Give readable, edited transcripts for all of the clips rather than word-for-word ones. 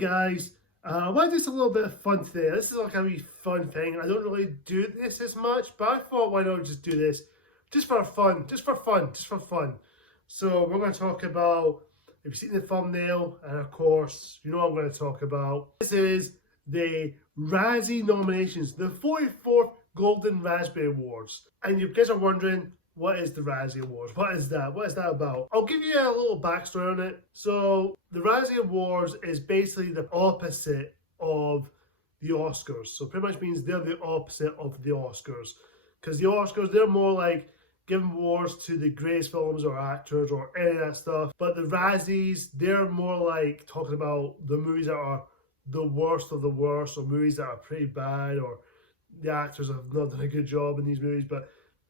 guys, I want to do a little bit of fun today. This is like a really fun thing. I don't really do this as much, but I thought why not just do this just for fun, just for fun. So we're going to talk about, if you've seen the thumbnail, and of course, you know what I'm going to talk about. This is the Razzie nominations, the 44th Golden Raspberry Awards. And you guys are wondering, what is the Razzie Awards? What is that? What is that about? I'll give you a little backstory on it. So the Razzie Awards is basically the opposite of the Oscars. So pretty much means they're the opposite of the Oscars. Because the Oscars, they're more like giving awards to the greatest films or actors or any of that stuff. But the Razzies, they're more like talking about the movies that are the worst of the worst, or movies that are pretty bad, or the actors have not done a good job in these movies. But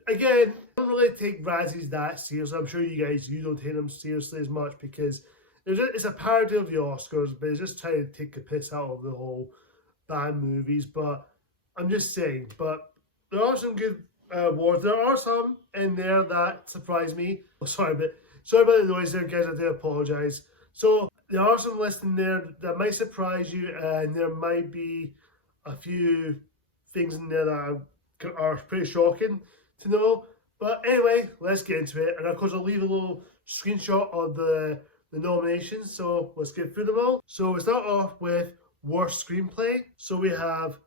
again, I don't really take Razzies that seriously. I'm sure you guys, you don't take them seriously as much because it's a parody of the Oscars, but it's just trying to take the piss out of the whole bad movies. But I'm just saying, but there are some good awards. There are some in there that surprise me. Oh, sorry about the noise there, guys. I do apologize. So there are some lists in there that might surprise you, and there might be a few things in there that are pretty shocking to know. But anyway, let's get into it. And of course, I'll leave a little screenshot of the nominations. So let's get through them all. So we start off with worst screenplay. So we have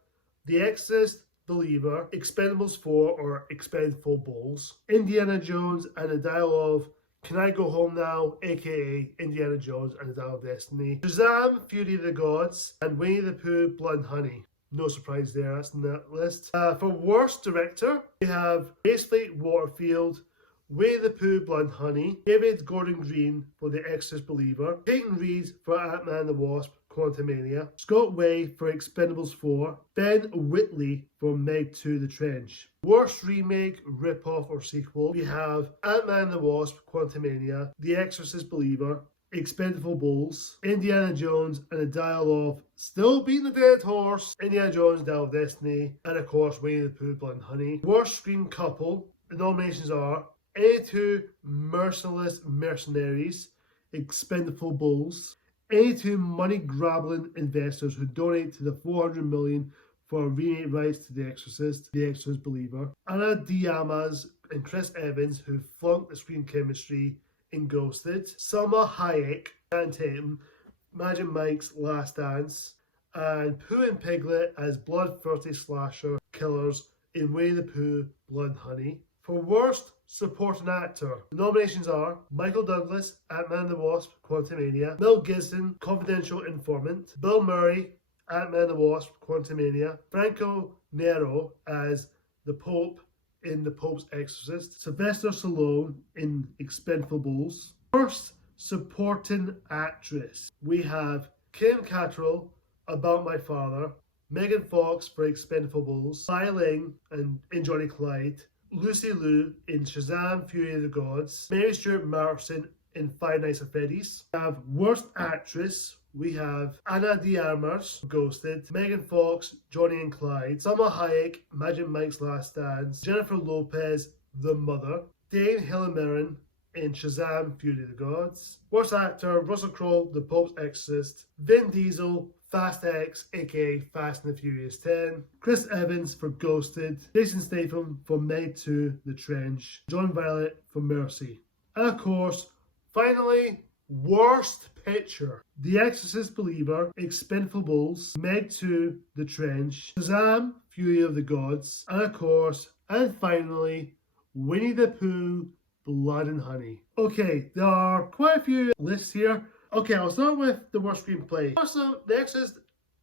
The Exorcist, Believer, Expendables 4 or Expendables, Indiana Jones and the Dial of Can I Go Home Now, aka Indiana Jones and the Dial of Destiny, Shazam, Fury of the Gods, and Winnie the Pooh, Blood and Honey. No surprise there, that's in that list. For worst director, we have Braithwaite Waterfield, Winnie the Pooh, Blood and Honey, David Gordon Green for The Exorcist Believer, Peyton Reed for Ant-Man and the Wasp, Quantumania, Scott Way for Expendables 4, Ben Whitley for Meg 2 The Trench. Worst remake, rip-off or sequel, we have Ant-Man and the Wasp, Quantumania, The Exorcist Believer, Expendables, Indiana Jones and the Dial of Still Beating the Dead Horse, Indiana Jones, Dial of Destiny, and of course Winnie the Pooh, Blood and Honey. Worst screen couple, the nominations are 82 Merciless Mercenaries, Expendables, 82 money-grabbling investors who donate to the $400 million for remake rights to The Exorcist, The Exorcist Believer, Ana de Armas and Chris Evans who flunked the screen chemistry in Ghosted, Salma Hayek and Tatum, Magic Mike's Last Dance, and Pooh and Piglet as bloodthirsty slasher killers in Winnie the Pooh, Blood and Honey. For worst supporting actor, the nominations are Michael Douglas, Ant-Man and the Wasp, Quantumania, Mel Gibson, Confidential Informant, Bill Murray, Ant-Man and the Wasp, Quantumania, Franco Nero as the Pope in The Pope's Exorcist, Sylvester Stallone in Expendables. Worst supporting actress, we have Kim Cattrall, About My Father, Megan Fox for Expendables, Bai Ling and in Johnny Clyde, Lucy Liu in Shazam, Fury of the Gods, Mary Stuart Marston in Five Nights at Freddy's. We have Worst Actress, we have Ana de Armas, Ghosted, Megan Fox, Johnny and Clyde, Salma Hayek, Magic Mike's Last Dance, Jennifer Lopez, The Mother, Dane Hillenmirren in Shazam, Fury of the Gods. Worst Actor, Russell Crowe, The Pope's Exorcist, Vin Diesel, Fast X, aka Fast and the Furious 10, Chris Evans for Ghosted, Jason Statham for Meg 2 The Trench, John Violet for Mercy. And of course, finally, worst picture, The Exorcist Believer, Expendables, Meg 2 The Trench, Shazam, Fury of the Gods, and of course, and finally, Winnie the Pooh, Blood and Honey. Okay, there are quite a few lists here. Okay, I'll start with the worst screenplay. Also, The Exorcist,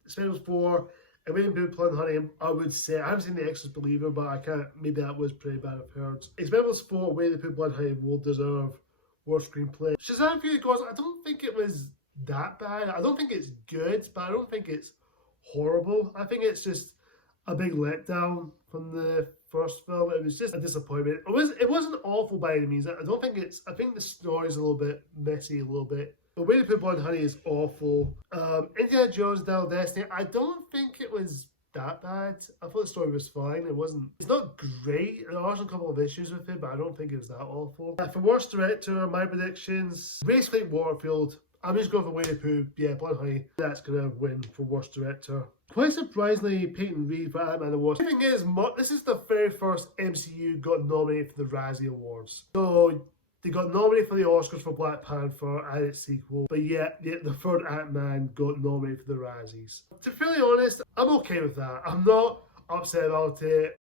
Expendables 4, and Winnie the Pooh, Blood and Honey, I would say, I haven't seen The Exorcist Believer, but I can't, maybe that was pretty bad, I've heard. Expendables 4, Winnie the Pooh, Blood and Honey will deserve worst screenplay. Shazam, Fury of the Gods, I don't think it was that bad. I don't think it's good, but I don't think it's horrible. I think it's just a big letdown from the first film. It was just a disappointment. It wasn't awful by any means. I think the story's a little bit messy, a little bit. The way to put Blood and Honey is awful. Indiana Jones, Dial of Destiny, I don't think it was that bad. I thought the story was fine. It's not great. There are some couple of issues with it, but I don't think it was that awful. For worst director, my predictions, Braithwaite Waterfield, I'm just going for Winnie the Pooh. Yeah, Blood Honey. That's going to win for Worst Director. Quite surprisingly, Peyton Reed for Ant-Man and the Wasp. The thing is, this is the very first MCU got nominated for the Razzie Awards. So they got nominated for the Oscars for Black Panther and its sequel, but yet the third Ant-Man got nominated for the Razzies. To be fairly honest, I'm okay with that. I'm not upset about it.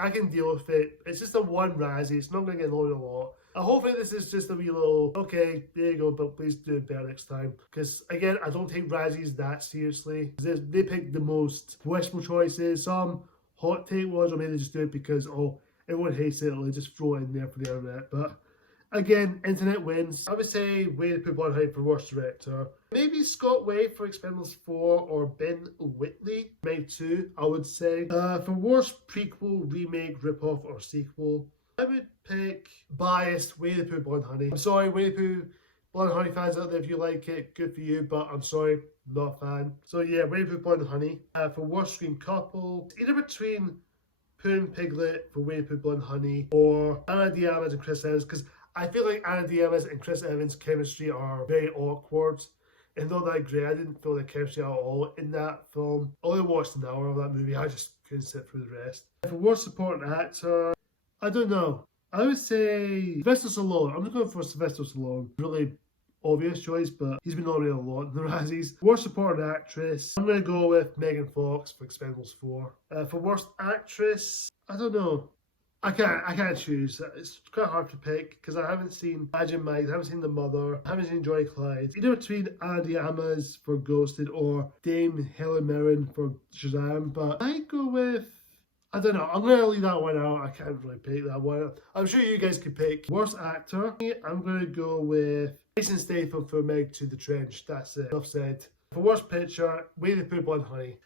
I can deal with it. It's just a one Razzie. It's not going to get nominated a lot. Hopefully this is just a wee little, okay, there you go, but please do it better next time. Because, again, I don't take Razzies that seriously. They pick the most questionable choices. Some hot take ones, or maybe they just do it because, oh, everyone hates it, or they just throw it in there for the internet. But, again, internet wins. I would say Winnie the Pooh Blood Honey for Worst Director. Maybe Scott Way for Expendables 4 or Ben Whitley, Meg 2, I would say. For Worst Prequel, Remake, Ripoff, or Sequel, I would pick biased Winnie the Pooh Blood Honey. I'm sorry, Winnie the Pooh Blood Honey fans out there, if you like it, good for you, but I'm sorry, not a fan. So yeah, Winnie the Pooh Blood Honey. For Worst Screen Couple, it's either between Pooh and Piglet for Winnie the Pooh Blood Honey or Ana de Armas and Chris Evans, because I feel like Ana de Armas and Chris Evans' chemistry are very awkward. And though that great, I didn't feel the chemistry at all in that film. I only watched an hour of that movie, I just couldn't sit through the rest. For Worst Supporting Actor, I don't know. I would say Sylvester Stallone. I'm just going for Sylvester Stallone. Really obvious choice, but he's been nominated a lot in the Razzies. Worst Supporting Actress, I'm going to go with Megan Fox for Expendables 4. For Worst Actress, I don't know. I can't choose. It's quite hard to pick because I haven't seen Magic Mike, I haven't seen The Mother, I haven't seen Johnny Clyde. Either between Ana de Armas for Ghosted or Dame Helen Mirren for Shazam, but I go with, I don't know, I'm going to leave that one out. I can't really pick that one. I'm sure you guys could pick. Worst Actor, I'm going to go with Jason Statham for Meg to the Trench. That's it. Enough said. For Worst Picture, Winnie the Pooh Blood Honey.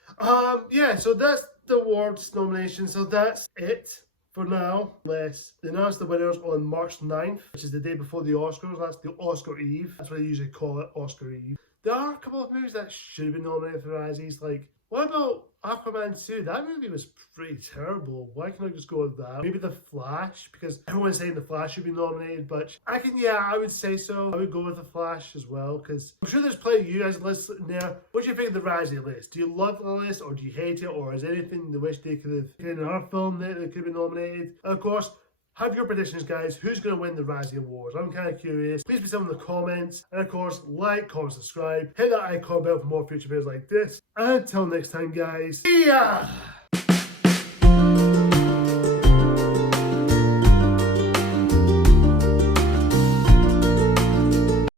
Yeah, so that's the awards nomination. So that's it for now. Unless they announce the winners on March 9th, which is the day before the Oscars. That's the Oscar Eve. That's what I usually call it, Oscar Eve. There are a couple of movies that should have been nominated for Razzies. Like, what about Aquaman 2? That movie was pretty terrible. Why can't I just go with that? Maybe The Flash, because everyone's saying The Flash should be nominated, but I would say so. I would go with The Flash as well, because I'm sure there's plenty of you guys listening there. What do you think of the Razzie list? Do you love the list, or do you hate it, or is there anything they wish they could have in another film that could have been nominated? And of course, have your predictions, guys. Who's going to win the Razzie Awards? I'm kind of curious. Please be down in the comments. And of course, like, comment, subscribe. Hit that icon bell for more future videos like this. And until next time, guys. See ya!